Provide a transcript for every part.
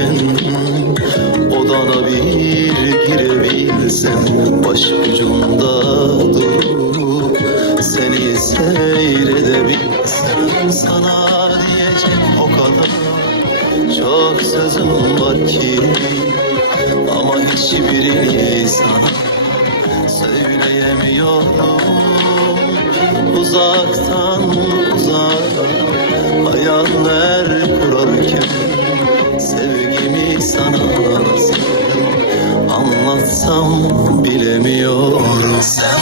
okuldayken Odana bir girebilsem Baş ucunda durup Seni seyredebilsem Sana diyecek o kadar Çok sözüm var ki. Ama hiçbirini sana Söyleyemiyorum. Uzaktan uzağa Hayaller kurarken Sevgimi sana Anlatsam bilemiyorum. Sen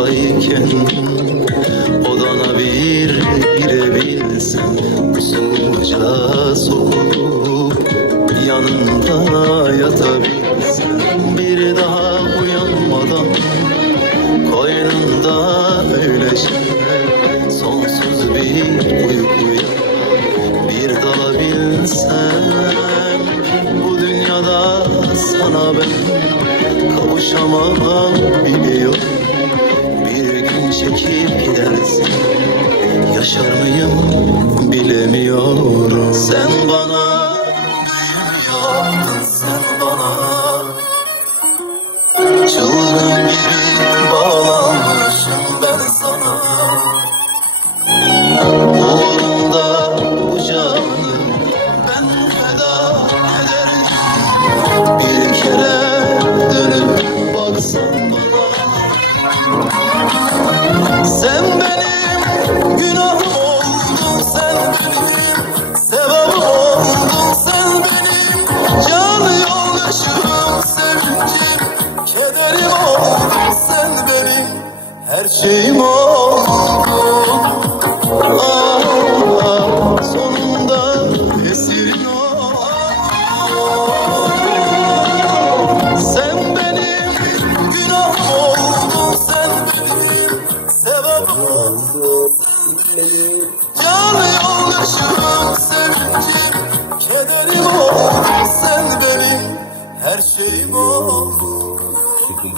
uykudayken odana bir girebilsem Usulca sokup yanında yatabilsem. Bir daha uyanmadan koynunda öleşen Sonsuz bir uykuya bir dalabilsem. Bu dünyada sana ben kavuşamam biliyorum çekip gidersin. Yaşar mıyım bilemiyorum. Sen bana sen bana Çılgın bir Kederim oldun sen benim. Her şeyim oldun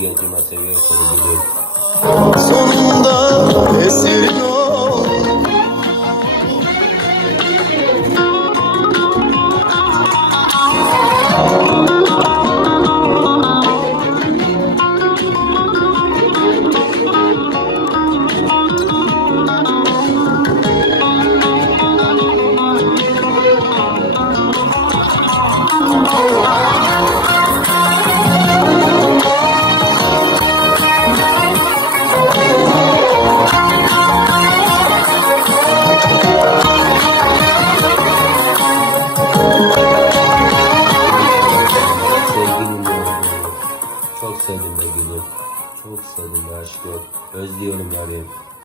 gencime seviye. Sonunda esirin oldun Çok sevdim be aşkım. Özlüyorum yarim.